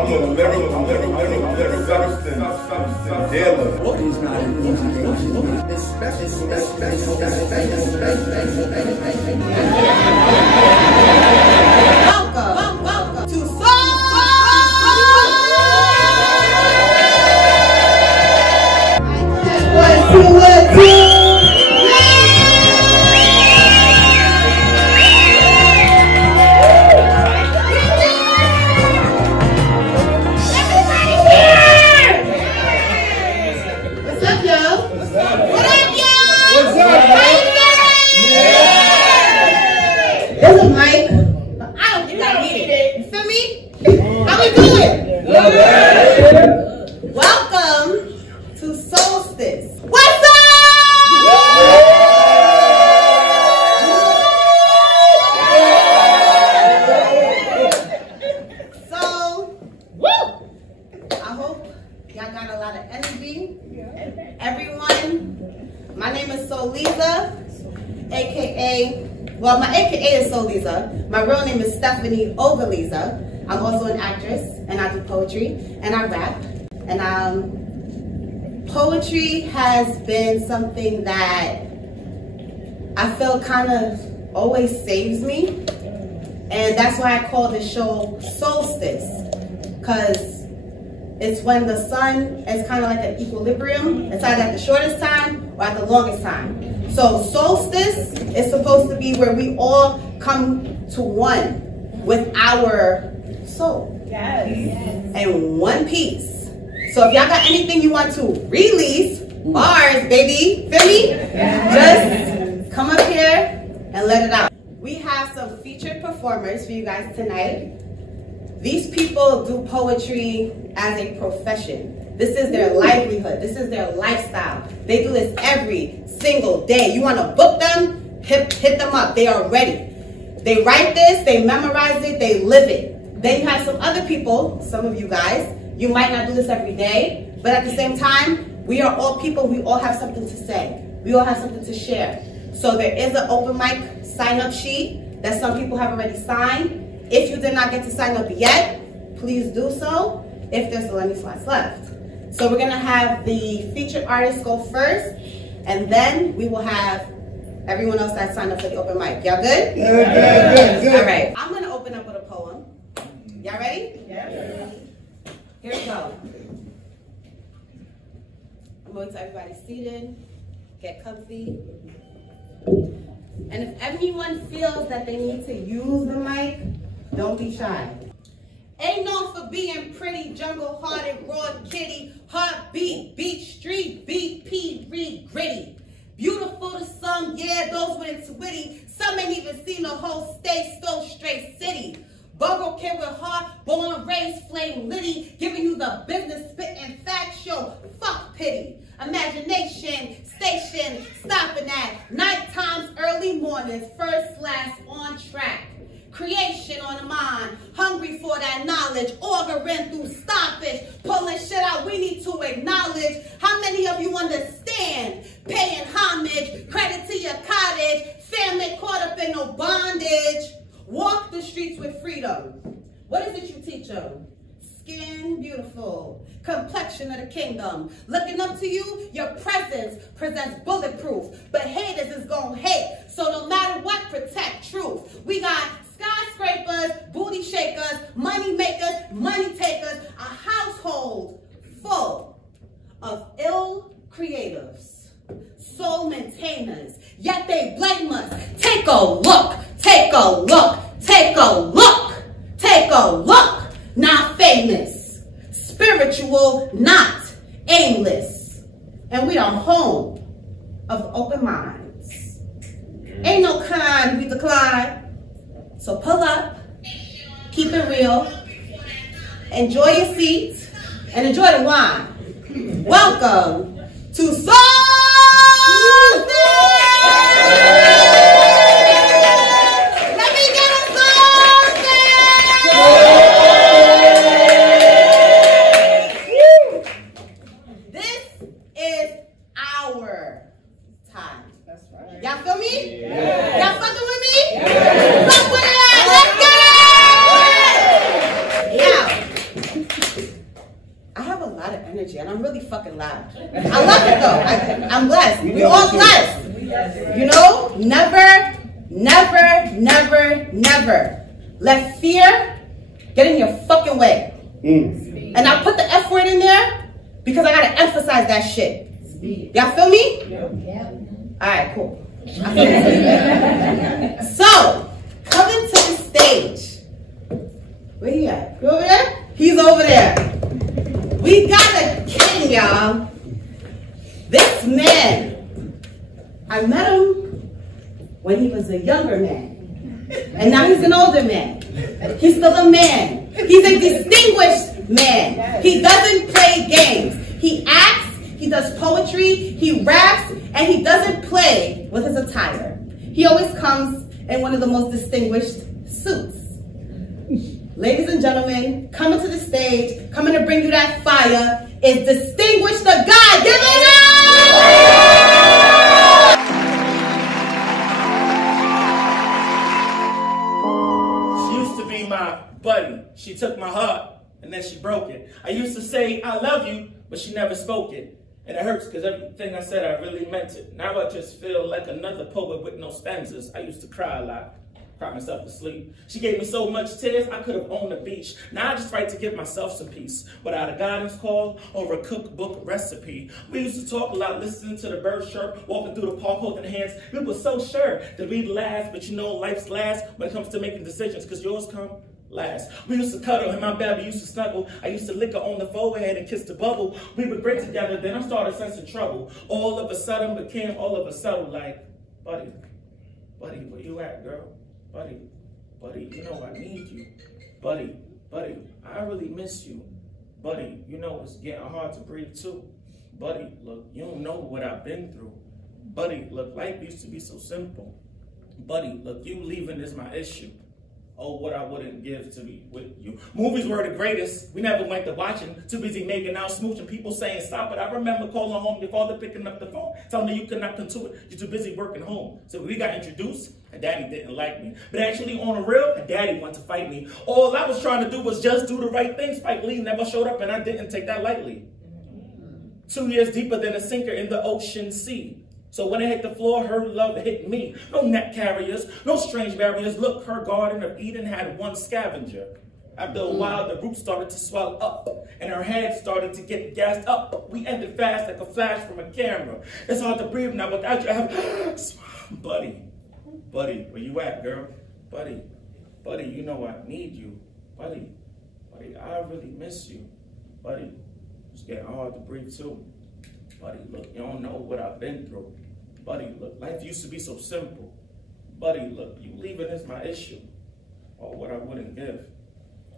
I'm a lyrical substance dealer. What is not welcome to There's a mic, but I don't think I need it. You feel me? How we doing? Welcome to Solstice. What's up? So, I hope y'all got a lot of energy. Everyone, my name is SOULSTICE, aka well, my AKA is SOULSTICE. My real name is Stephanie Ogaliza. I'm also an actress, and I do poetry, and I rap. And poetry has been something that I feel kind of always saves me. And that's why I call this show Solstice, because it's when the sun is kind of like an equilibrium. It's either at the shortest time or at the longest time. So solstice is supposed to be where we all come to one with our soul. Yes. And one piece. So if y'all got anything you want to release, bars, baby, feel me? Just come up here and let it out. We have some featured performers for you guys tonight. These people do poetry as a profession. This is their livelihood. This is their lifestyle. They do this every single day. You want to book them? Hit them up. They are ready. They write this, they memorize it, they live it. Then you have some other people, some of you guys, you might not do this every day, but at the same time, we are all people, we all have something to say. We all have something to share. So there is an open mic sign-up sheet that some people have already signed. If you did not get to sign up yet, please do so if there's still any slots left. So we're gonna have the featured artists go first, and then we will have everyone else that signed up for the open mic. Y'all good? Yeah, good. All right, I'm gonna open up with a poem. Y'all ready? Yeah. Here we go. I'm going to everybody seated, get comfy. And if anyone feels that they need to use the mic, don't be shy. Ain't known for being pretty, jungle-hearted, raw kitty, heartbeat, beat, street, BP, read, gritty. Beautiful to some, yeah, those with it's witty. Some ain't even seen the whole state, so straight city. Borough kid with heart, born, raised, flame, litty. Giving you the business, spitting fact show, fuck pity. Imagination, station, stopping at night times, early mornings, first, last, on track. Creation on the mind, hungry for that knowledge, ordering through stoppage, pulling shit out we need to acknowledge. How many of you understand? Paying homage, credit to your cottage, family caught up in no bondage. Walk the streets with freedom. What is it you teach them? Skin beautiful, complexion of the kingdom. Looking up to you, your presence presents bulletproof, but haters is gonna hate, so no matter what, protect truth. We got skyscrapers, booty shakers, money makers, money takers, a household full of ill creatives, soul maintainers, yet they blame us. Take a look, take a look, take a look, take a look. Not famous, spiritual, not aimless. And we are home of open minds. Ain't no kind we decline. So pull up, keep it real, enjoy your seats, and enjoy the wine. Welcome to Solstice! Let me get a Solstice! This is our time. That's right. Y'all feel me? Yeah. Y'all fucking with me? Yeah. Fuck with it! Let's get it! Now, loud. I love it though. I'm blessed. We all blessed. You know, never, never, never, never let fear get in your fucking way. And I put the F word in there because I gotta emphasize that shit. Y'all feel me? Yeah. All right, cool. So, coming to the stage. Where he at? You over there? He's over there. We got a king, y'all. This man, I met him when he was a younger man. And now he's an older man. He's still a man. He's a distinguished man. He doesn't play games. He acts, he does poetry, he raps, and he doesn't play with his attire. He always comes in one of the most distinguished suits. Ladies and gentlemen, coming to the stage, coming to bring you that fire, is Distinguished the God. Give it up! She used to be my buddy. She took my heart and then she broke it. I used to say, I love you, but she never spoke it. And it hurts because everything I said, I really meant it. Now I just feel like another poet with no stanzas. I used to cry a lot. Cry myself to sleep. She gave me so much tears, I could have owned a beach. Now I just write to give myself some peace, without a guidance call or a cookbook recipe. We used to talk a lot, listening to the birds chirp, walking through the park holding hands. We were so sure that we'd last, but you know life's last when it comes to making decisions, because yours come last. We used to cuddle, and my baby used to snuggle. I used to lick her on the forehead and kiss the bubble. We were great together, then I started sensing trouble. All of a sudden became all of a sudden like, buddy, where you at, girl? Buddy, you know I need you. Buddy, I really miss you. Buddy, you know it's getting hard to breathe too. Buddy, look, you don't know what I've been through. Buddy, look, life used to be so simple. Buddy, look, you leaving is my issue. Oh, what I wouldn't give to be with you. Movies were the greatest. We never went to watching. Too busy making out, smooching. People saying stop it. I remember calling home, your father picking up the phone, telling me you could not come to it. You're too busy working home. So we got introduced, and daddy didn't like me. But actually on the real, and daddy wanted to fight me. All I was trying to do was just do the right thing. Spike Lee never showed up, and I didn't take that lightly. 2 years deeper than a sinker in the ocean sea. So when it hit the floor, her love hit me. No net carriers, no strange barriers. Look, her Garden of Eden had one scavenger. After a while, the roots started to swell up, and her head started to get gassed up. We ended fast like a flash from a camera. It's hard to breathe now without you. Buddy, where you at, girl? Buddy, you know I need you. Buddy, I really miss you. Buddy, it's getting hard to breathe too. Buddy, look, you don't know what I've been through. Buddy, look, life used to be so simple. Buddy, look, you leaving is my issue. Or what I wouldn't give.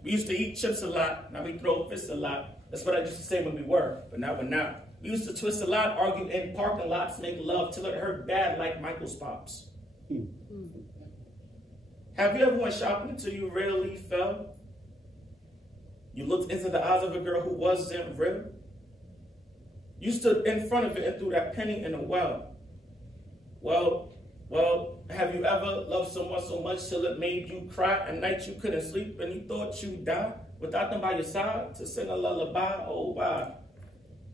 We used to eat chips a lot. Now we throw fists a lot. That's what I used to say when we were, but now we're not. We used to twist a lot, argue in parking lots, make love till it hurt bad like Michael's pops. Have you ever went shopping until you really fell? You looked into the eyes of a girl who wasn't real? You stood in front of it and threw that penny in the well. Well, have you ever loved someone so much till it made you cry? At night you couldn't sleep and you thought you'd die without them by your side to sing a lullaby? Oh, wow.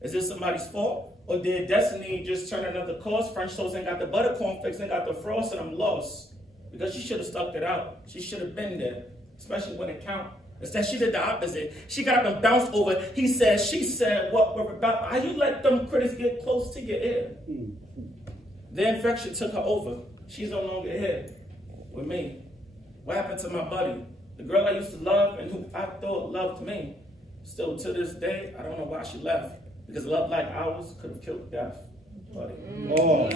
Is this somebody's fault? Or did destiny just turn another course? French toast ain't got the butter, cornflakes ain't got the frost, and I'm lost. Because she should have stuck it out. She should have been there, especially when it counted. Instead, she did the opposite. She got up and bounced over. He said, she said, what we're about. How you let them critics get close to your ear? The infection took her over. She's no longer here with me. What happened to my buddy? The girl I used to love and who I thought loved me. Still to this day, I don't know why she left. Because love like ours could have killed death. Buddy. Oh.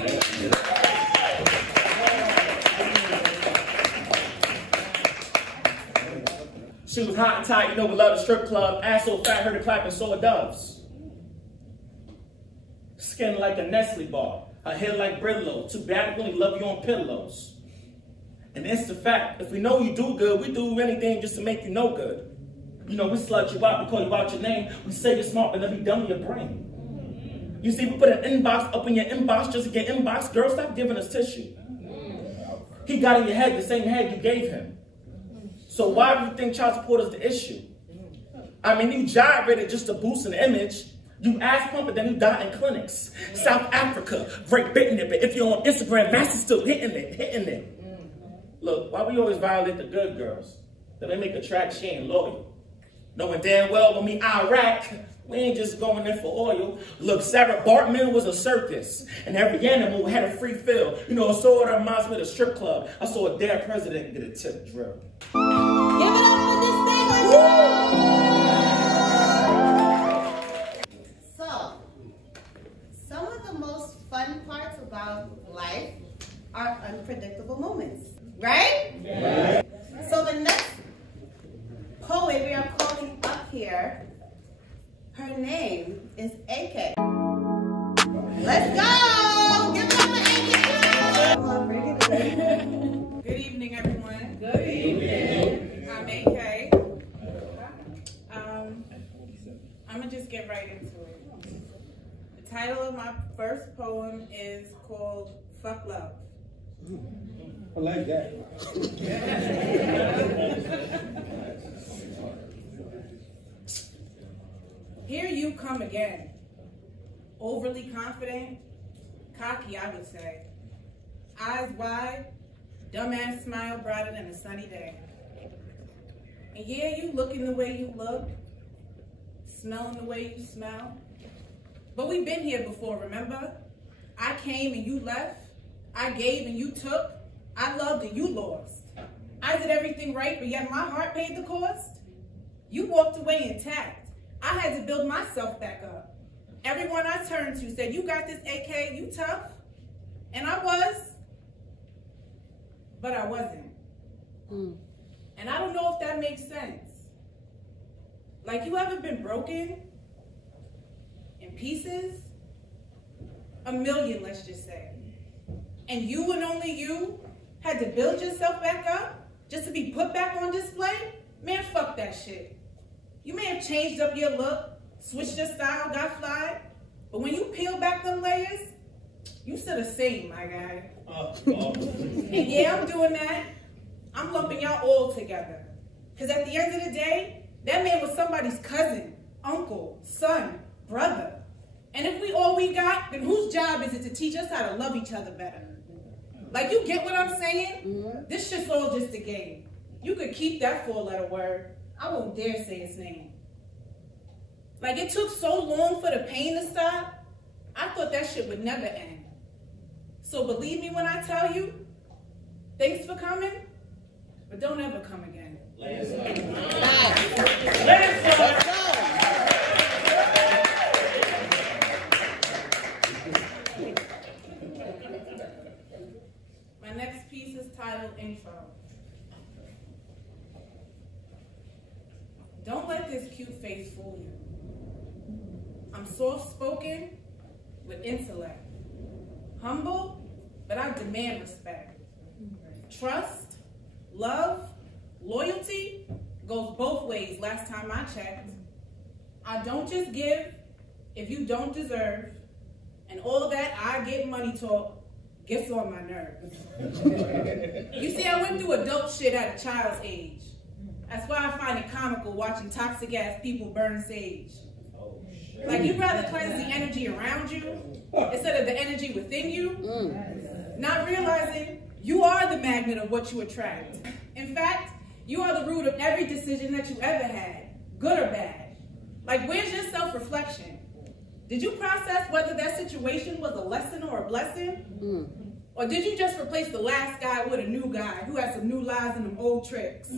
She was hot and tight, you know, we love the strip club. Ass so fat, heard her clapping, so it doves. Skin like a Nestle bar. Her hair like Brillo. Too bad we only love you on pillows. And it's the fact, if we know you do good, we do anything just to make you know good. You know, we slut you out, we call you out your name. We say you're smart, but then we dumb your brain. You see, we put an inbox up in your inbox just to get inbox. Girl, stop giving us tissue. He got in your head the same head you gave him. So why do you think child support is the issue? I mean, you gyrated just to boost an image. You ass pump it, then you die in clinics. South Africa, Great Britain, but if you're on Instagram, Master's still hitting it. Look, why we always violate the good girls? Then they make a track, she ain't loyal. Knowing damn well when we Iraq, we ain't just going there for oil. Look, Sarah Bartman was a circus, and every animal had a free fill. You know, so it reminds me of the strip club. I saw a dead president get a tip drill. Give it up for this thing. So, some of the most fun parts about life are unpredictable moments, right? Yeah. So the next poet we are calling up here, her name is AK. Let's go! Give it up for AK! Come on, bring it in. Good evening, everyone. Good evening. I'm AK. I'm gonna just get right into it. The title of my first poem is called Fuck Love. I like that. Here you come again. Overly confident, cocky, I would say. Eyes wide, dumbass smile brighter than a sunny day. And yeah, you looking the way you look, smelling the way you smell. But we've been here before, remember? I came and you left. I gave and you took. I loved and you lost. I did everything right, but yet my heart paid the cost. You walked away intact. I had to build myself back up. Everyone I turned to said, you got this, AK, you tough. And I was, but I wasn't. And I don't know if that makes sense. Like, you ever been broken in pieces? A million, let's just say. And you and only you had to build yourself back up just to be put back on display? Man, fuck that shit. You may have changed up your look, switched your style, got fly, but when you peel back them layers, you still the same, my guy. And yeah, I'm doing that. I'm lumping y'all all together. Because at the end of the day, that man was somebody's cousin, uncle, son, brother. And if we all we got, then whose job is it to teach us how to love each other better? Like, you get what I'm saying? This shit's all just a game. You could keep that 4-letter word. I won't dare say its name. Like, it took so long for the pain to stop. I thought that shit would never end. So believe me when I tell you, thanks for coming, but don't ever come again. Let's go. My next piece is titled Intro. Don't let this cute face fool you. I'm soft-spoken with intellect. Humble, but I demand respect. Trust, love, loyalty goes both ways last time I checked. I don't just give if you don't deserve, and all that I get money talk gets on my nerves. You see, I went through adult shit at a child's age. That's why I find it comical watching toxic ass people burn sage. Like, you'd rather cleanse the energy around you instead of the energy within you, not realizing you are the magnet of what you attract. In fact, you are the root of every decision that you ever had, good or bad. Like, where's your self-reflection? Did you process whether that situation was a lesson or a blessing? Or did you just replace the last guy with a new guy who had some new lies and them old tricks?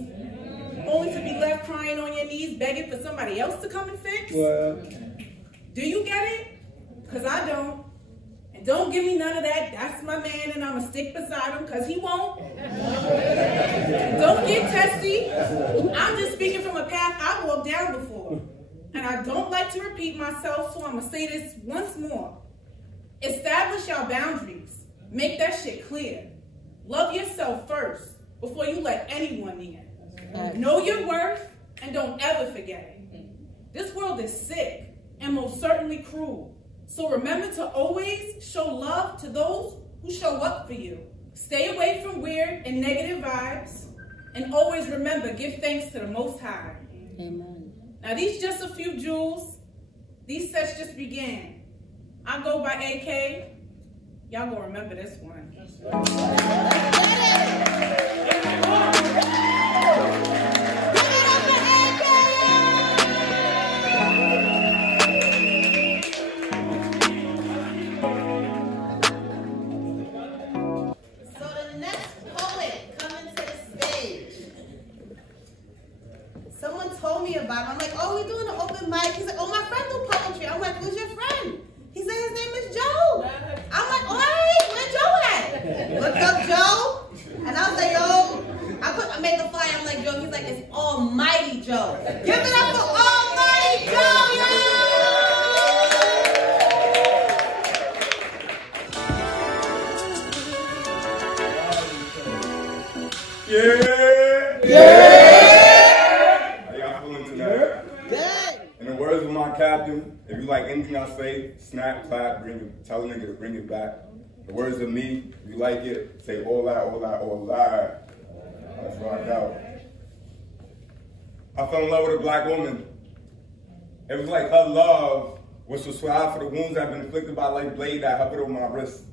Only to be left crying on your knees, begging for somebody else to come and fix? Well, Do you get it? Because I don't. And don't give me none of that, that's my man and I'm going to stick beside him, because he won't. Don't get testy. I'm just speaking from a path I walked down before. And I don't like to repeat myself, so I'm going to say this once more. Establish your boundaries. Make that shit clear. Love yourself first before you let anyone in. Know your worth and don't ever forget it. This world is sick and most certainly cruel. So remember to always show love to those who show up for you. Stay away from weird and negative vibes. And always remember, give thanks to the Most High. Amen. Now these just a few jewels, these sets just began. I go by AK. Y'all gonna remember this one. So the next poet coming to the stage. Someone told me about him. I'm like, oh, we doing an open mic. He's like, oh, my friend do poetry. I'm like, who's your friend? He said his name is Joe. I'm like, all right, where Joe at? Looked up Joe, and I was like, yo, I made the flyer. I'm like, Joe. He's like, it's Almighty Joe. Give it up for Almighty Joe, How y'all feeling tonight? Good. In the words of my captain, if you like anything I say, snap, clap, bring it, tell a nigga to bring it back. The words of me, if you like it, say all that, all that, all that. Let's rock out. I fell in love with a black woman. It was like her love was to swallow for the wounds that have been inflicted by life blade that hovered over my wrist,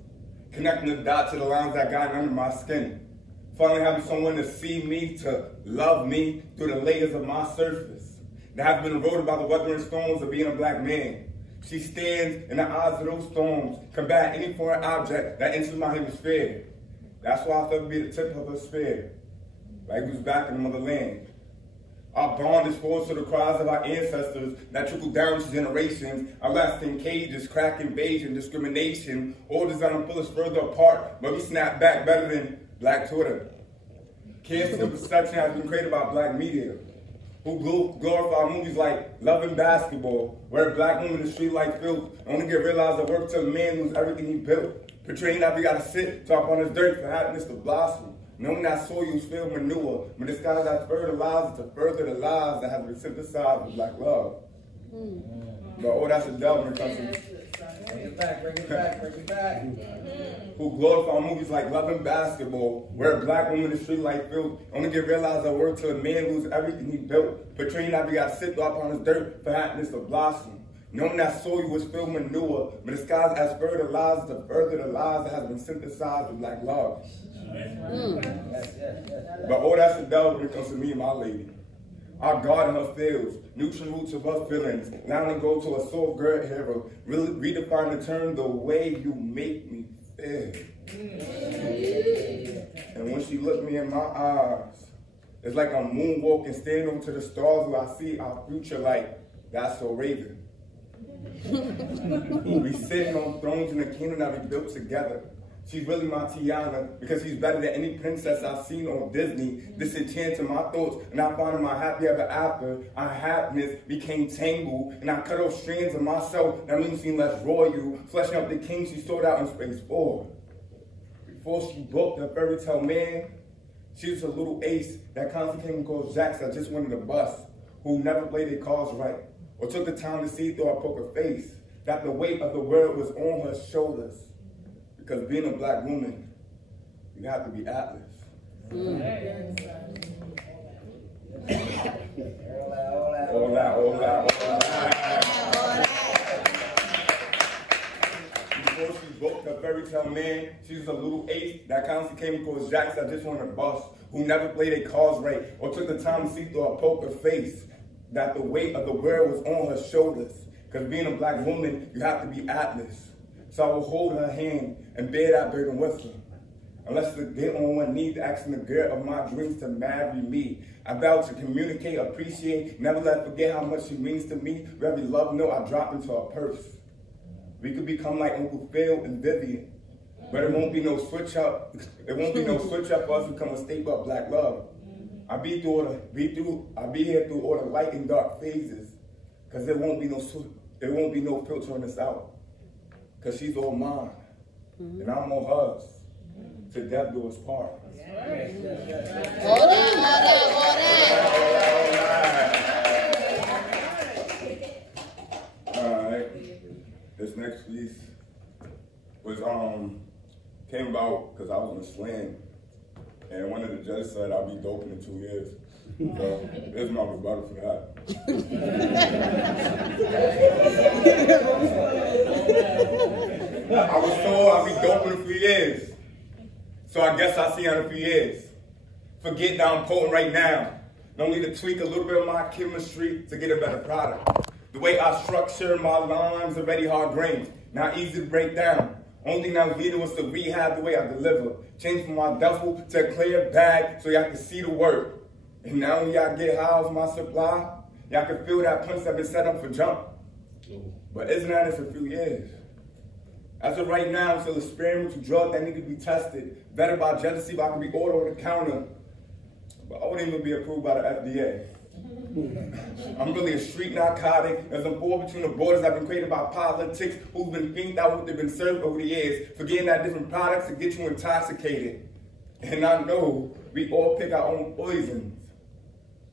connecting the dots to the lines that got under my skin. Finally having someone to see me, to love me through the layers of my surface that have been eroded by the weathering storms of being a black man. She stands in the eyes of those storms, combat any foreign object that enters my hemisphere. That's why I felt to be the tip of her spear, like who's back in the motherland. Our bond is forced to the cries of our ancestors that trickle down to generations. Our lasting cages, crack invasion, discrimination, all designed to pull us further apart, but we snap back better than Black Twitter. Cancer perception has been created by black media, who glorify movies like Love and Basketball, where a black woman is street like filth, only get realized the work to a man who's everything he built. Portraying that we gotta sit, talk on his dirt for happiness to blossom. Knowing that soil's filled manure, but this guy that fertilizes to further the lies that have been synthesized with black love. But oh, that's a devil when it comes to Bring it back, bring it back, bring it back. who glorify movies like Love and Basketball, where a black woman is street like filth, only get realized her work to a man who's everything he built, portraying that we gotta sit up on his dirt for happiness to blossom. Knowing that soil was filled manure, but disguised as fertilizer to further the lies that has been synthesized with black love. But oh, that's the devil when it comes to me and my lady. Our God in her fields, neutral roots of her feelings, allowing to go to a soft girl hero, really redefine the term the way you make me feel. And when she looked me in my eyes, it's like I'm moonwalking, standing over to the stars where I see our future like, that's so Raven. We sitting on thrones in the kingdom that we built together. She's really my Tiana because she's better than any princess I've seen on Disney. Disenchanting my thoughts and I find my happy ever after. Our happiness became tangled and I cut off strands of myself that made me seem less royal, fleshing up the king she sought out in space for. Before she booked a fairy tale man, she was a little ace that constantly came and called Jacks that just wanted a bus, who never played their cards right or took the time to see through our poker face that the weight of the world was on her shoulders. Because being a black woman, you have to be Atlas. All that. Before she booked her fairy tale man, she was a little ace that constantly came across Jacks that just wanted a bus, who never played their cards right or took the time to see through her poker face that the weight of the world was on her shoulders. Because being a black woman, you have to be Atlas. So I will hold her hand and bear that burden with her. Unless to get on one knee, asking the girl of my dreams to marry me. I vow to communicate, appreciate, never let forget how much she means to me. For every love note I drop into her purse. We could become like Uncle Phil and Vivian, but it won't be no switch up. It won't be no switch up for us to become a staple of black love. I'll be here through all the light and dark phases, cause there won't be no filtering us out. Cause she's all mine, and I'm all hers. To death do us part. Hold on. All right. This next piece was came about because I was in a slam, And one of the judges said I'll be doping in 2 years. So there's my rebuttal for that. I was told I'll be doping in a few years. So I guess I'll see you in a few years. Forget that I'm potent right now. Don't need to tweak a little bit of my chemistry to get a better product. The way I structure my lines already hard grained, not easy to break down. Only thing I was needed was to rehab the way I deliver. Change from my duffel to a clear bag so y'all can see the work. And now when y'all get high off my supply, y'all can feel that punch that been set up for jump. But isn't that just a few years? As of right now, I'm still experimenting with drugs that need to be tested, vetted by judges, see if I can be ordered on the counter. But I wouldn't even be approved by the FDA. I'm really a street narcotic, as I'm fall between the borders I've been created by politics, who've been fiended out what they've been served over the years, forgetting that different products to get you intoxicated. And I know we all pick our own poisons,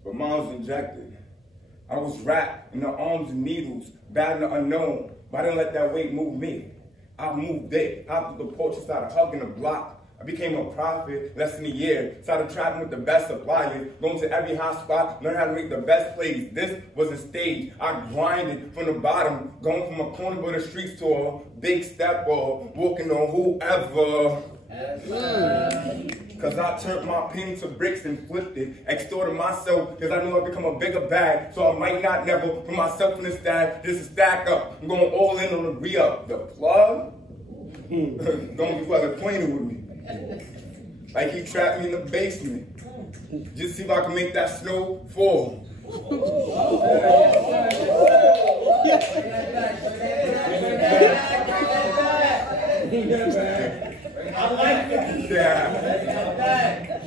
but mine was injected. I was wrapped in the arms and needles, battling the unknown, but I didn't let that weight move me. I moved it. After the porch, started hugging the block. I became a prophet less than a year. Started traveling with the best suppliers, going to every hot spot, learned how to make the best plays. This was a stage. I grinded from the bottom, going from a corner of the streets to a big step or walking on whoever. Cause I turned my pain to bricks and flipped it, extorted myself because I knew I'd become a bigger bag, so I might not never put myself in the stack. This is stack up. I'm going all in on the re-up. The plug? Don't be well acquainted with me. Like he trapped me in the basement. Just see if I can make that snow fall. I like it. Yeah.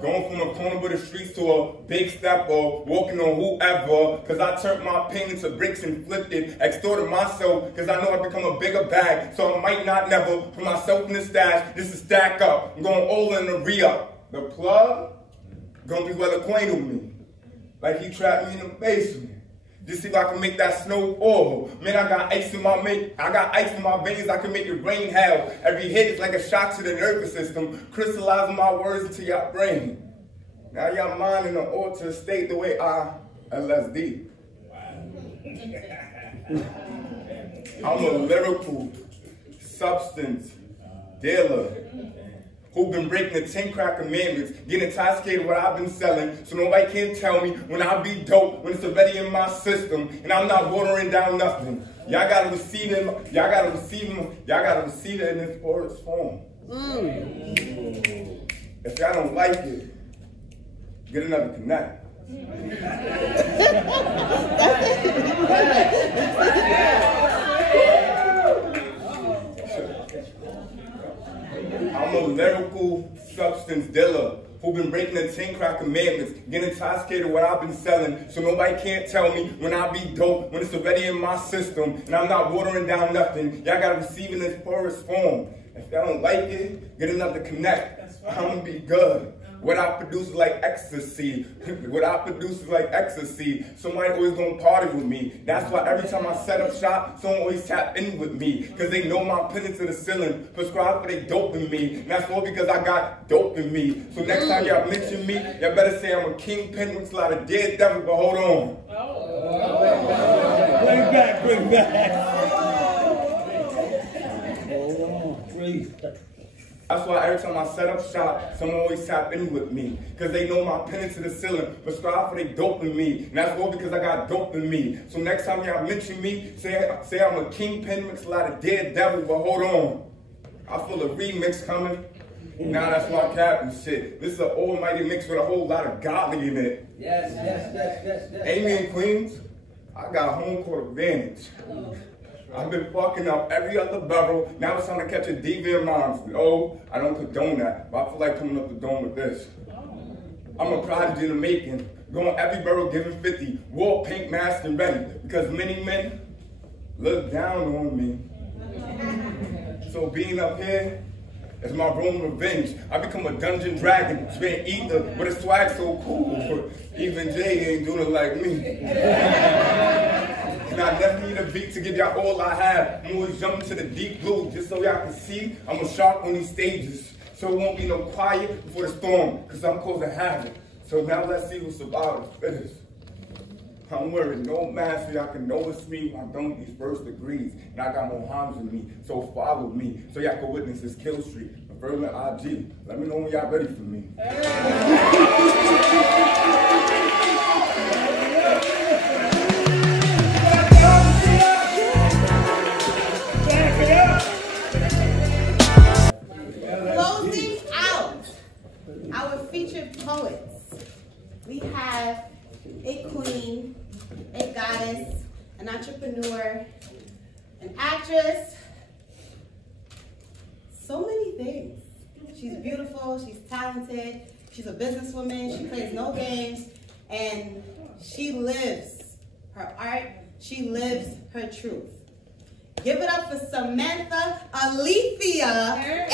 Going from a corner of the streets to a big step or walking on whoever, cause I turned my pain into bricks and flipped it, extorted myself, cause I know I've become a bigger bag, so I might not never put myself in the stash. This is stack up. I'm going all in the re-up. The plug, gonna be well acquainted with me. Like he trapped me in the basement. Just see if I can make that snow fall. Man, I got ice in my veins. I can make it rain hell. Every hit is like a shock to the nervous system, crystallizing my words into your brain. Now your mind in an altered state the way I LSD. I'm a lyrical substance dealer who've been breaking the 10 crack commandments, getting intoxicated with what I've been selling, so nobody can tell me when I be dope, when it's already in my system, and I'm not watering down nothing. Y'all gotta receive it, y'all gotta receive it in its purest form. If y'all don't like it, get another connect. I'm a lyrical substance dealer who've been breaking the 10 crack commandments, getting intoxicated with what I've been selling, so nobody can't tell me when I be dope, when it's already in my system, and I'm not watering down nothing. Y'all gotta receive it in its purest form. If y'all don't like it, get another connect. I'm gonna be good. What I produce is like ecstasy. What I produce is like ecstasy. Somebody always gonna party with me. That's why every time I set up shop, someone always tap in with me. Cause they know my penance to the ceiling. Prescribe for they dope in me. And that's all because I got dope in me. So next time y'all mention me, y'all better say I'm a kingpin with a lot of dead devil, but hold on. Bring back. That's why every time I set up shop, someone always tap in with me. Because they know my penance to the ceiling. Prescribe for they dope in me. And that's all because I got dope in me. So next time y'all mention me, say I'm a kingpin mix, a lot of dead devil, but hold on. I feel a remix coming. Now that's my captain shit. This is an almighty mix with a whole lot of godly in it. Yes. Amy and Queens, I got home court advantage. I've been fucking up every other borough. Now it's time to catch a deviant moms. Oh, I don't condone that, but I feel like coming up the dome with this. I'm a prodigy in the making. Going every borough giving 50. War, paint, mask, and ready. Because many men look down on me. So being up here is my room of revenge. I become a dungeon dragon. Spit ether with a swag so cool. Even Jay ain't doing it like me. And I never need a beat to give y'all all I have. I'm always jumping to the deep blue just so y'all can see I'm a shark on these stages. So it won't be no quiet before the storm, because I'm causing havoc. So now let's see who survives the fittest. I'm wearing no mask so y'all can notice me. I don't these first degrees, and I got more harms in me. So follow me, so y'all can witness this kill streak. Verlin IG. Let me know when y'all ready for me. Closing out our featured poets, we have a queen, a goddess, an entrepreneur, an actress, so many things. She's beautiful, she's talented, she's a businesswoman, she plays no games, and she lives her art, she lives her truth. Give it up for Samantha Alethea.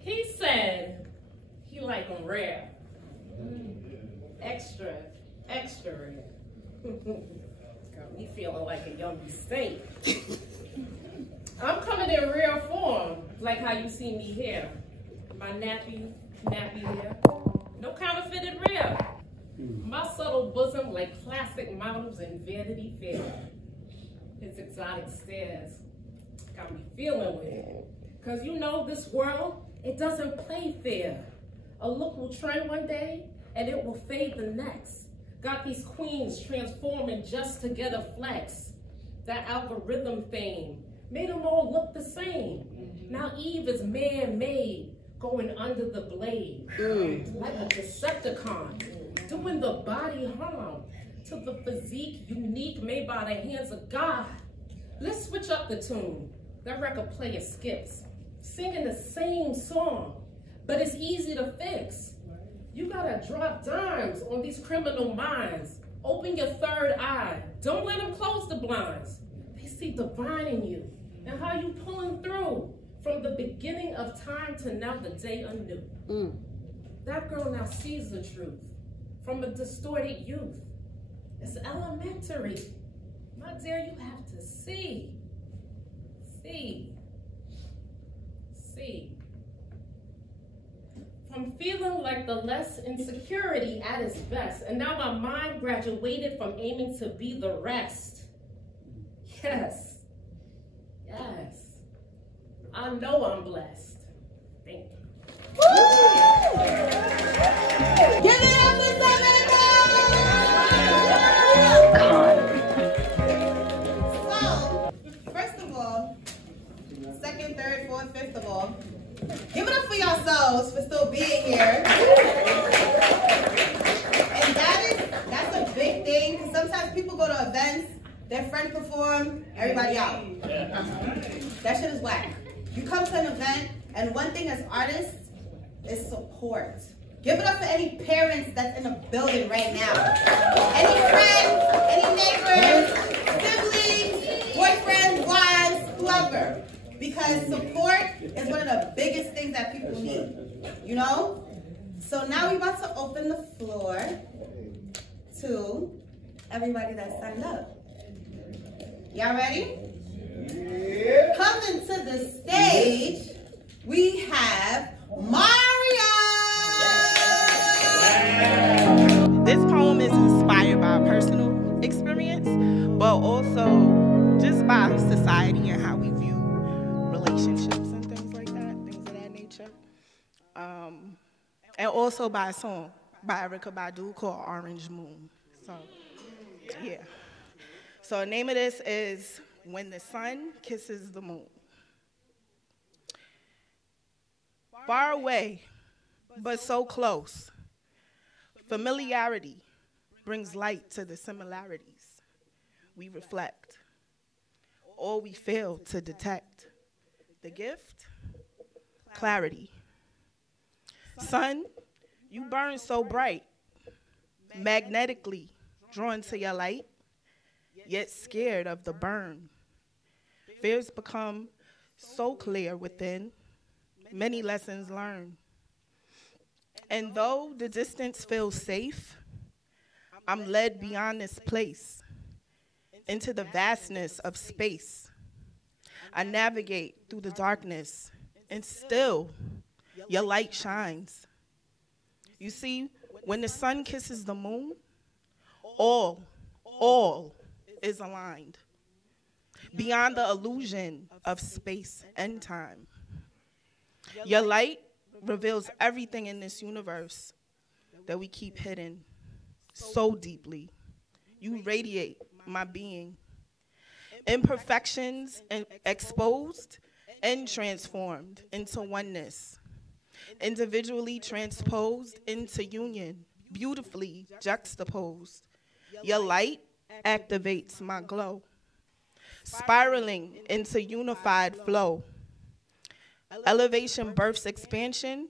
He said he like them rare. Extra, extra rare. Got me feeling like a young steak. I'm coming in rare form, like how you see me here. My nappy hair. No counterfeited rare. My subtle bosom like classic models in Vanity Fair. His exotic stares got me feeling with it. Cause you know this world, it doesn't play fair. A look will trend one day and it will fade the next. Got these queens transforming just to get a flex. That algorithm fame made them all look the same. Now Eve is man-made, going under the blade. Like a Decepticon, doing the body harm to the physique unique made by the hands of God. Let's switch up the tune. That record player skips, singing the same song, but it's easy to fix. You gotta drop dimes on these criminal minds. Open your third eye. Don't let them close the blinds. They see divine in you and how you pulling through from the beginning of time to now the day anew. That girl now sees the truth from a distorted youth. It's elementary. My dear, you have to see. From feeling like the less insecurity at its best, and now my mind graduated from aiming to be the rest. Yes, I know I'm blessed. Thank you. Give it up for Samantha! So, first of all, second, third, fourth, fifth of all, give it up for yourselves for still being here. And that's a big thing, because sometimes people go to events, their friend perform, everybody out. That shit is whack. You come to an event, and one thing as artists is support. Give it up for any parents that's in the building right now. Any friends, any neighbors, siblings, boyfriends, wives, whoever. Because support is one of the biggest things that people need, you know? So now we're about to open the floor to everybody that signed up. Y'all ready? Yeah. Coming to the stage, we have Mario! This poem is inspired by a personal experience, but also just by society and how we view relationships and things like that, things of that nature. And also by a song by Erykah Badu called Orange Moon. So, yeah. So the name of this is When the Sun Kisses the Moon. Far away, but so close. Familiarity brings light to the similarities. We reflect, or we fail to detect. The gift, clarity. Sun, you burn so bright, magnetically drawn to your light, yet scared of the burn. Fears become so clear within, many lessons learned. And though the distance feels safe, I'm led beyond this place into the vastness of space. I navigate through the darkness, and still your light shines. You see, when the sun kisses the moon, all is aligned. Beyond the illusion of space and time. Your light reveals everything in this universe that we keep hidden so deeply. You radiate my being. Imperfections exposed and transformed into oneness. Individually transposed into union, beautifully juxtaposed. Your light activates my glow, spiraling into unified flow. Elevation births expansion.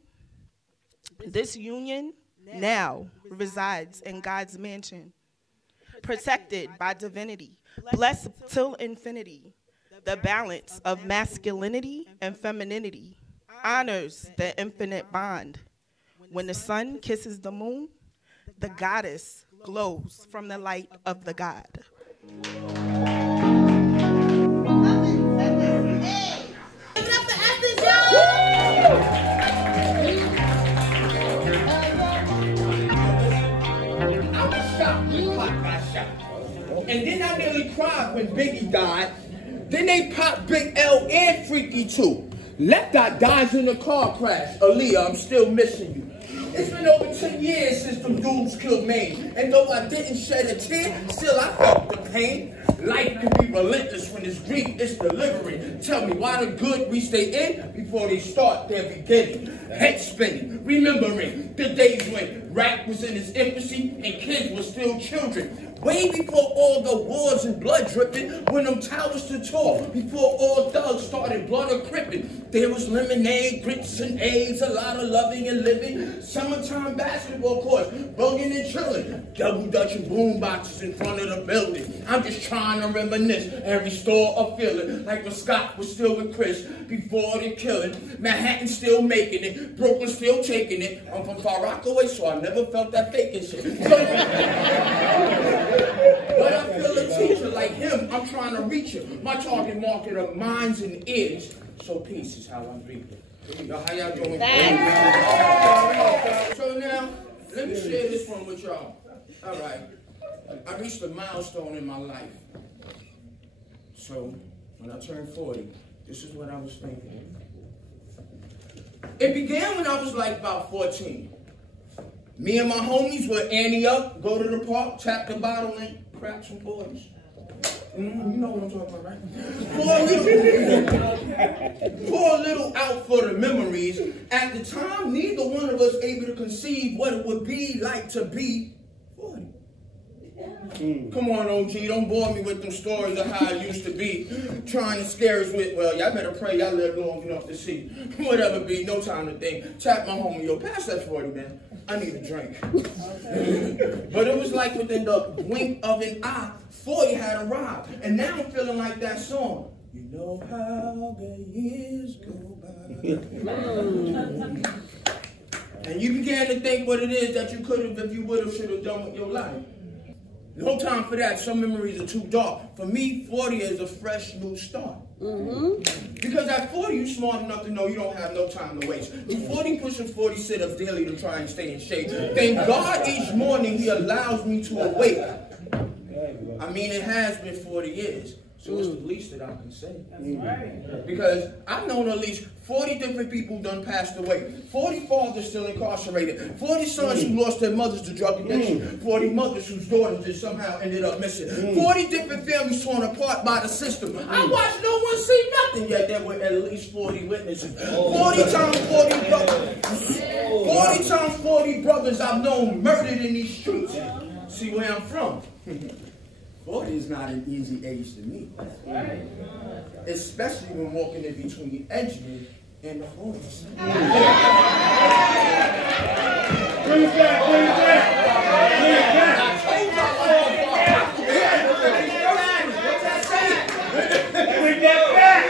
This union now resides in God's mansion, protected by divinity, blessed till infinity. The balance of masculinity and femininity honors the infinite bond. When the sun kisses the moon, the goddess glows from the light of the God. And then I nearly cried when Biggie died. Then they popped Big L and Freaky too. Left Eye dies in a car crash. Aaliyah, I'm still missing you. It's been over 10 years since them dudes killed Maine. And though I didn't shed a tear, still I felt the pain. Life can be relentless when it's grief, it's delivering. Tell me why the good we stay in before they start their beginning. Head spinning, remembering the days when rap was in its infancy and kids were still children. Way before all the wars and blood dripping, when them towers stood tall, before all thugs started blood or crippin'. There was lemonade, grits and eggs, a lot of loving and living. Summertime basketball courts, bugging and chillin'. Double Dutch and boom boxes in front of the building. I'm just trying to reminisce and restore a feeling like when Scott was still with Chris before the killing. Manhattan still making it, Brooklyn still taking it. I'm from Far Rockaway, so I never felt that faking shit. But I feel a teacher like him, I'm trying to reach him. My target market of minds and ears. So peace is how I read it. How y'all doing? So now, let me share this one with y'all. All right. I reached a milestone in my life. So, when I turned 40, this is what I was thinking. It began when I was like about 14. Me and my homies would ante up, go to the park, tap the bottle, and crack some boys. You know what I'm talking about, right? Poor little out for the memories. At the time, neither one of us able to conceive what it would be like to be 40. Come on, OG, don't bore me with them stories of how it used to be. Trying to scare us with, well, y'all better pray y'all live long enough to see. Whatever be, no time to think. Tap my homie, yo, pass that 40, man. I need a drink. But it was like within the blink of an eye, 40 had arrived. And now I'm feeling like that song. You know how the years go by. And you began to think what it is that you could have, if you would have, should have done with your life. No time for that. Some memories are too dark. For me, 40 is a fresh new start. Because at 40, you're smart enough to know you don't have no time to waste. You 40 pushing 40 sit-ups daily to try and stay in shape. Thank God each morning he allows me to awake. I mean, it has been 40 years. So it's the least that I can say. Because I've known at least 40 different people done passed away. 40 fathers still incarcerated. 40 sons who lost their mothers to drug addiction. 40 mothers whose daughters just somehow ended up missing. 40 different families torn apart by the system. I watched no one see nothing, yet there were at least 40 witnesses. 40 times 40 brothers. 40 times 40 brothers I've known murdered in these streets. See where I'm from? 40 is not an easy age to meet. Especially when walking in between the edges and the homes. Bring it back, bring it back. Bring it back. What's that saying? Bring that back.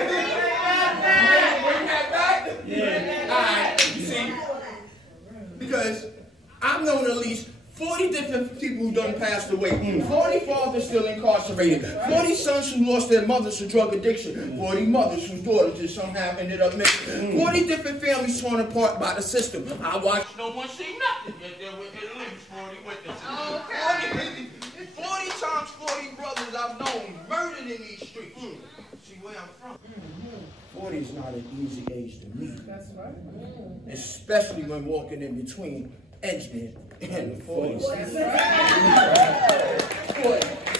Bring that back. Yeah. because I've known at least 40 different people who done passed away. 40 fathers still incarcerated. 40 sons who lost their mothers to drug addiction. 40 mothers whose daughters just somehow ended up missing. 40 different families torn apart by the system. I watched no one see nothing. Yet there were at least 40 witnesses. 40 times 40 brothers I've known murdered in these streets. See where I'm from. 40 is not an easy age to meet. That's right. Especially when walking in between Edgemere and the 40s.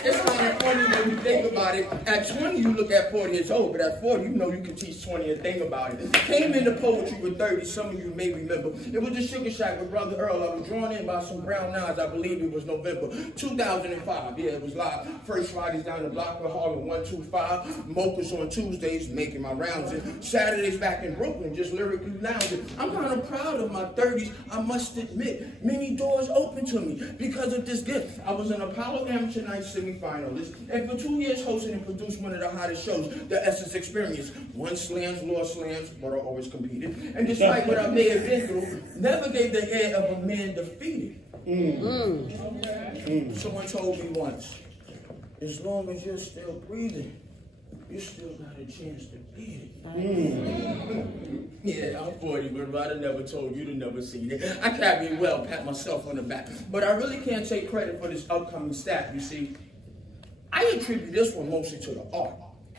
It's kind of funny when you think about it. At 20, you look at 40 years old, but at 40, you know you can teach 20 a thing about it. Came into poetry with 30, some of you may remember. It was the Sugar Shack with Brother Earl. I was drawn in by some brown eyes. I believe it was November 2005. Yeah, it was live. First Fridays down the block with Harlem 125. Mochas on Tuesdays, making my rounds in. Saturdays back in Brooklyn, just lyrically lounging. I'm kind of proud of my 30s, I must admit. Many doors open to me because of this gift. I was an Apollo Amateur Night semi-finalist, and for 2 years hosted and produced one of the hottest shows, the Essence Experience. Won slams, lost slams, but I always competed. And despite what I may have been through, never gave the air of a man defeated. Someone told me once, as long as you're still breathing, you still got a chance to beat it. Yeah, I'm 40, but if I'd have never told you to never seen it. I carry it well, pat myself on the back. But I really can't take credit for this upcoming stat, you see. I attribute this one mostly to the art.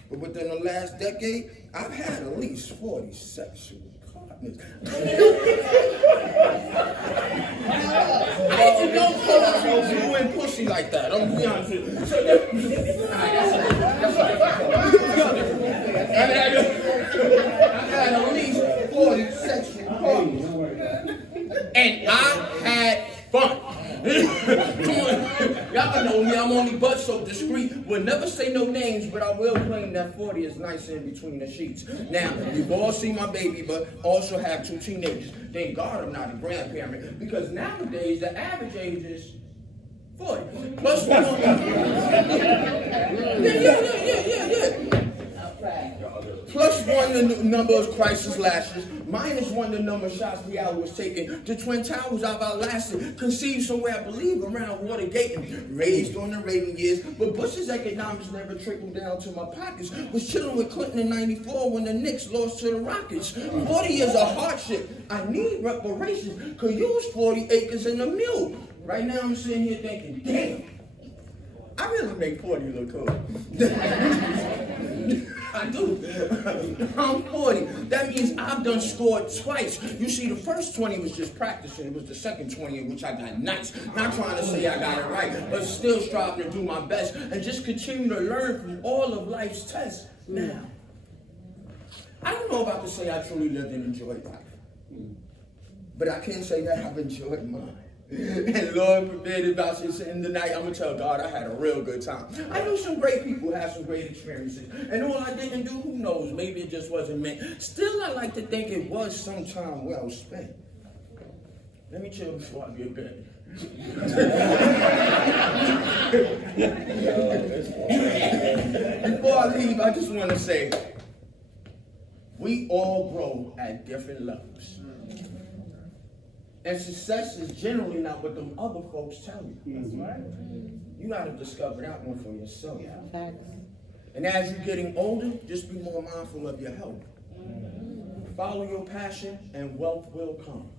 But within the last decade, I've had at least 40 sexual partners. I ain't no poetry you and pussy like that. I'm gonna be honest with you. So I've had at least 40 sexual partners. And I had fun. Come on. Y'all know me, I'm only but so discreet. Will never say no names, but I will claim that 40 is nice in between the sheets. Now, you've all seen my baby, but also have 2 teenagers. Thank God I'm not a grandparent, because nowadays the average age is 40. Plus one. Plus one the number of crisis lashes, minus one the number of shots the hour was taken. The Twin Towers I've outlasted, conceived somewhere I believe around Watergate, raised on the rating years, but Bush's economics never trickled down to my pockets. Was chilling with Clinton in '94 when the Knicks lost to the Rockets. 40 years of hardship, I need reparations, could use 40 acres and a mule. Right now I'm sitting here thinking, damn, I really make 40 look cool. I do. I'm 40. That means I've done scored twice. You see, the first 20 was just practicing. It was the second 20 in which I got nice. Not trying to say I got it right, but still striving to do my best and just continue to learn from all of life's tests. Now, I don't know about to say I truly lived and enjoyed life, but I can say that I've enjoyed mine. And Lord forbid, if I should end the night, I'm going to tell God I had a real good time. I knew some great people had some great experiences. And all I didn't do, who knows, maybe it just wasn't meant. Still, I like to think it was some time well spent. Let me chill before I get bent. Before I leave, I just want to say, we all grow at different levels. And success is generally not what them other folks tell you. That's right. You got to discover that one for yourself. Yeah. And as you're getting older, just be more mindful of your health. Follow your passion and wealth will come.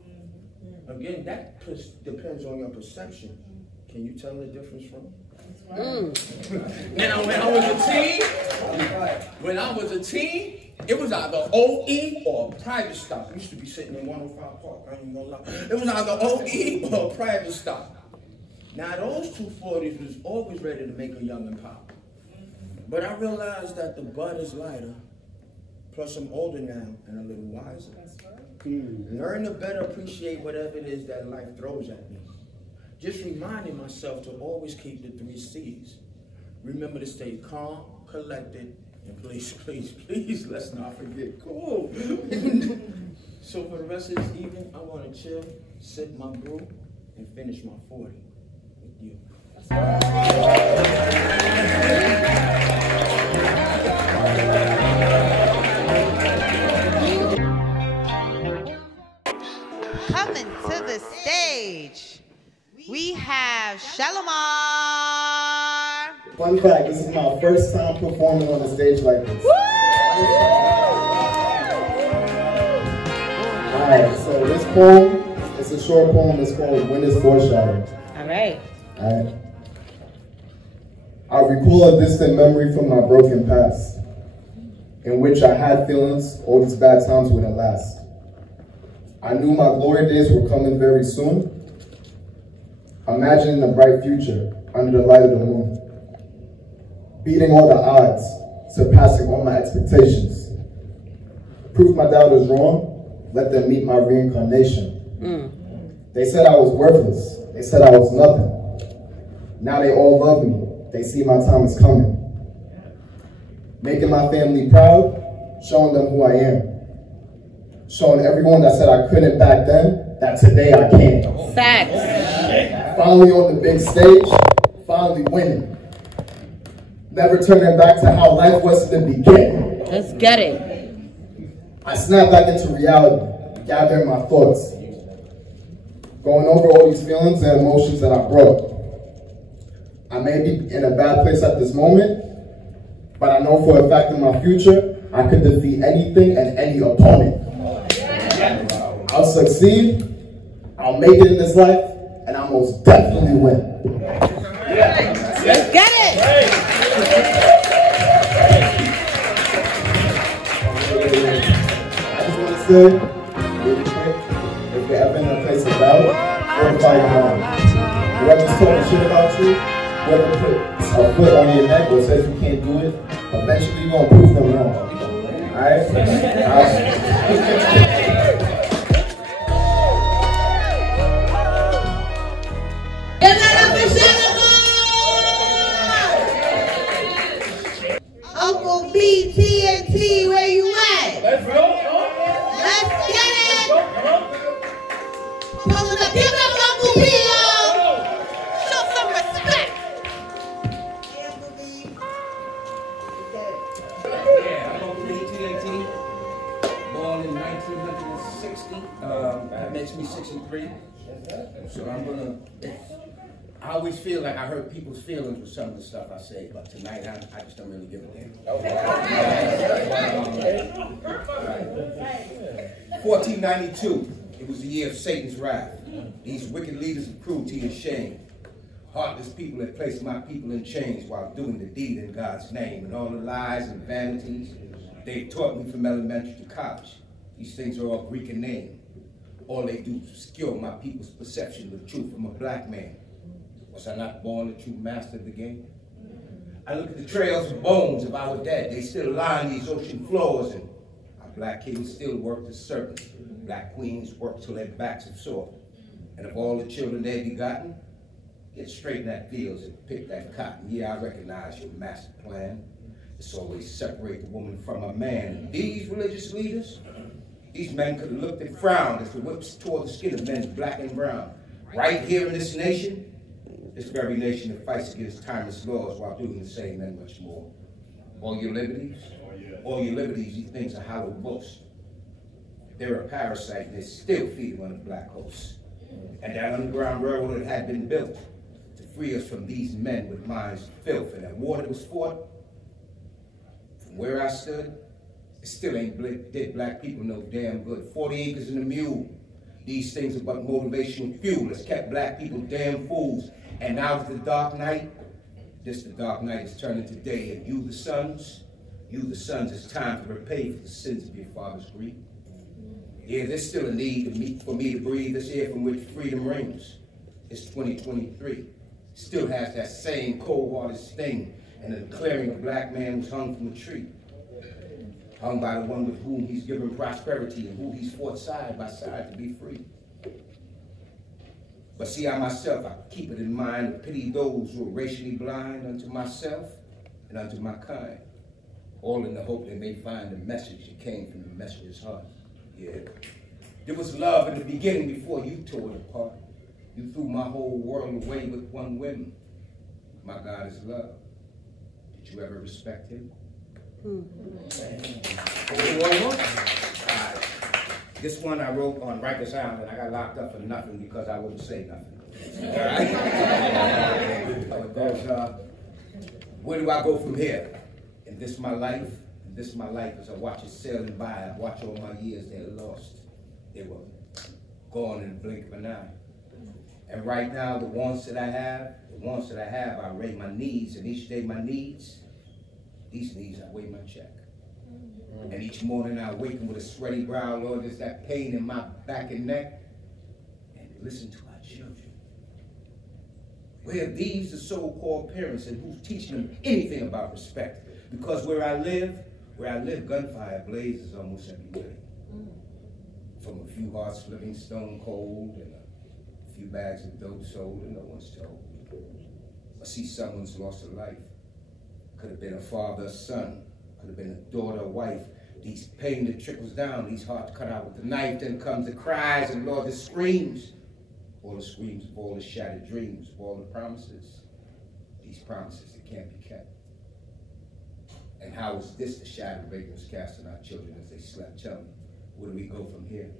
Again, that depends on your perception. Can you tell the difference from it? Now, when I was a teen, it was either OE or private stock. I used to be sitting in 105 Park, I ain't even gonna lie. It was either OE or private stock. Now, those 240s was always ready to make a young and pop. But I realized that the bud is lighter, plus I'm older now and a little wiser. Learn to better appreciate whatever it is that life throws at me. Just reminding myself to always keep the 3 C's. Remember to stay calm, collected, and please, please, please, let's not forget cool. So for the rest of this evening, I want to chill, sip my brew, and finish my 40 with you. Coming to the stage, we have Shalimar. Fun fact, this is my first time performing on a stage like this. Alright, so this poem, it's a short poem, it's called Winter's Foreshadow. Alright. Alright. I recall a distant memory from my broken past, in which I had feelings all these bad times wouldn't last. I knew my glory days were coming very soon, imagining a bright future under the light of the moon, beating all the odds, surpassing all my expectations. Prove my doubters wrong, let them meet my reincarnation. They said I was worthless, they said I was nothing. Now they all love me, they see my time is coming. Making my family proud, showing them who I am. Showing everyone that said I couldn't back then, that today I can. Facts. Finally on the big stage, finally winning. Never turning back to how life was in the beginning. Let's get it. I snapped back into reality, gathering my thoughts. Going over all these feelings and emotions that I brought. I may be in a bad place at this moment, but I know for a fact in my future, I could defeat anything and any opponent. I'll succeed, I'll make it in this life, and I'll most definitely win. Let's get it! I just want to say, really quick, if you're ever in a place of doubt, fortify your mind. Whoever's talking shit about you, whoever put a foot on your neck or says you can't do it, eventually you're going to prove them wrong. Alright? Give that up for Shalimar! Uncle BTNT, where you at? Let's go. Let's get it! Pulling up, give it up, Uncle B, y'all! Show some respect! Yeah, I'm Uncle BTNT, born in 1960. That makes me 63. So I'm gonna. I always feel like I hurt people's feelings with some of the stuff I say, but tonight I just don't really give a damn. 1492. It was the year of Satan's wrath. These wicked leaders of cruelty and shame. Heartless people had placed my people in chains while doing the deed in God's name, and all the lies and vanities they taught me from elementary to college. These things are all Greek in name. All they do is obscure my people's perception of the truth from a black man. Was I not born a true master of the game? I look at the trails of bones of our dead. They still line these ocean floors, and our black kings still work as servants. Black queens work till their backs are sore. And of all the children they begotten, get straight in that fields and pick that cotton. Yeah, I recognize your master plan. It's always separate the woman from a man. And these religious leaders, these men could have looked and frowned as the whips tore the skin of men's black and brown. Right here in this nation, this very nation that fights against timeless laws while doing the same and much more. All your liberties, these things are hollow boasts. They're a parasite and they're still feeding on the black host. And that underground railroad had been built to free us from these men with minds of filth. And that war that was fought, from where I stood, it still ain't did black people no damn good. 40 acres and a mule. These things are but motivational fuel that's kept black people damn fools. And now with the dark night, the dark night is turning to day. And you the sons, it's time to repay for the sins of your father's grief. Yeah, there's still a need for me to breathe this air from which freedom rings. It's 2023. Still has that same cold-hearted sting, and the declaring a black man was hung from a tree. Hung by the one with whom he's given prosperity and who he's fought side by side to be free. But see, I myself, I keep it in mind to pity those who are racially blind unto myself and unto my kind. All in the hope they may find the message that came from the messenger's heart. Yeah. There was love in the beginning before you tore it apart. You threw my whole world away with one whim. My God is love. Did you ever respect him? This one I wrote on Rikers Island. I got locked up for nothing because I wouldn't say nothing. All right? It goes, where do I go from here? And this my life. And this is my life as I watch it sailing by. I watch all my years they're lost. They were gone in the blink of an eye. And right now, the wants that I have, I rate my needs, and each day my needs, these needs, I weigh my check. And each morning I awaken with a sweaty brow, Lord, there's that pain in my back and neck. And listen to our children. Where are these the so-called parents, and who's teaching them anything about respect? Because where I live, gunfire blazes almost every day. From a few hearts living stone cold, and a few bags of dope sold, and no one's told. I see someone's lost a life. Could have been a father, a son. Could have been a daughter, a wife. These pain that trickles down, these hearts cut out with the knife, then comes the cries, and Lord, the screams. All the screams of all the shattered dreams, of all the promises. These promises that can't be kept. And how is this the shadow Reagan's casting our children as they slept? Tell me, where do we go from here?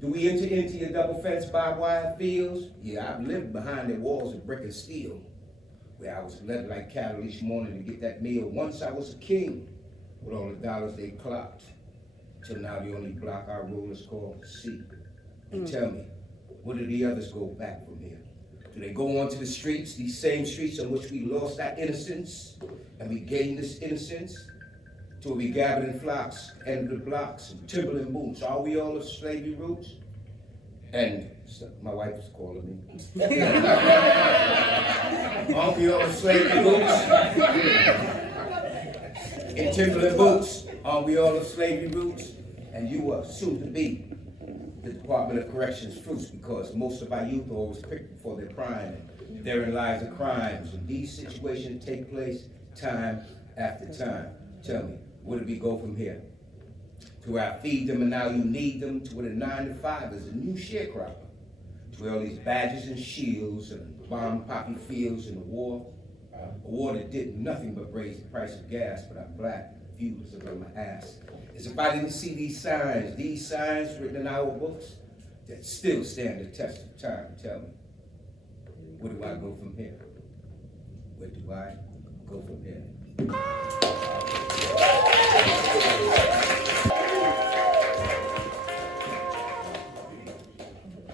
Do we enter into your double fence barbed wire fields? Yeah, I've lived behind the walls of brick and steel, where I was led like cattle each morning to get that meal. Once I was a king, with all the dollars they clocked, till now the only block our rulers call C. And tell me, where do the others go back from here? Do they go onto the streets, these same streets on which we lost our innocence, and we gained this innocence? Till we gathered in flocks, and the blocks, and Timberland boots. Are we all of slavery roots? And my wife is calling me. Are we all of slavery roots? In Timberland boots, are we all of slavery roots? And you are soon to be the Department of Corrections fruits, because most of our youth are always picked before their prime, and therein lies the crimes. And these situations take place time after time. Tell me, where do we go from here? To where I feed them and now you need them, to where the 9 to 5 is a new sharecropper, to where all these badges and shields and bomb poppy fields in the war, a war that did nothing but raise the price of gas, but I'm black, viewers are on my ass. As if I didn't see these signs written in our books that still stand the test of time. Tell me, where do I go from here? Where do I go from here?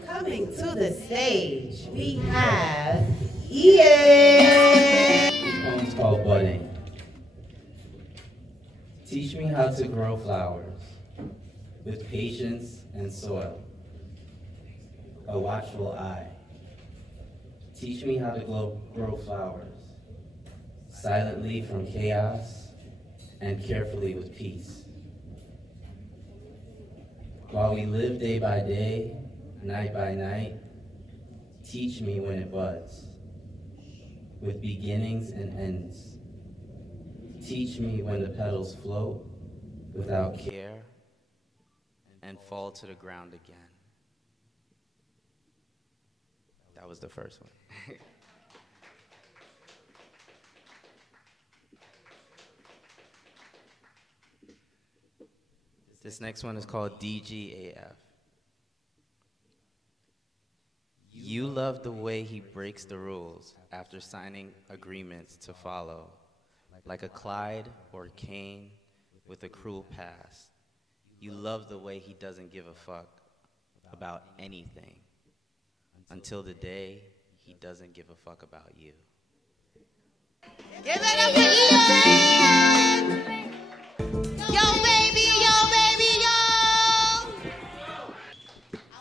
Coming to the stage, we have Ian. This poem's called Budding. Teach me how to grow flowers with patience and soil, a watchful eye. Teach me how to grow flowers silently from chaos and carefully with peace. While we live day by day, night by night, teach me when it buds, with beginnings and ends. Teach me when the petals float without care and fall to the ground again. That was the first one. This next one is called DGAF. You love the way he breaks the rules after signing agreements to follow, like a Clyde or Cain with a cruel past. You love the way he doesn't give a fuck about anything until the day he doesn't give a fuck about you. Give it up for Ian! Yo, baby, yo, baby, yo!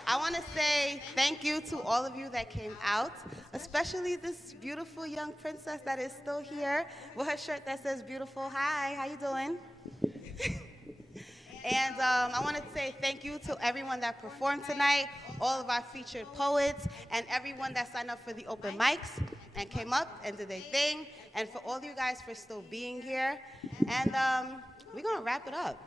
I want to say thank you to all of you that came out, especially this beautiful young princess that is still here with her shirt that says beautiful. Hi, how you doing? And I want to say thank you to everyone that performed tonight, all of our featured poets, and everyone that signed up for the open mics and came up and did their thing, and for all you guys for still being here. And we're going to wrap it up.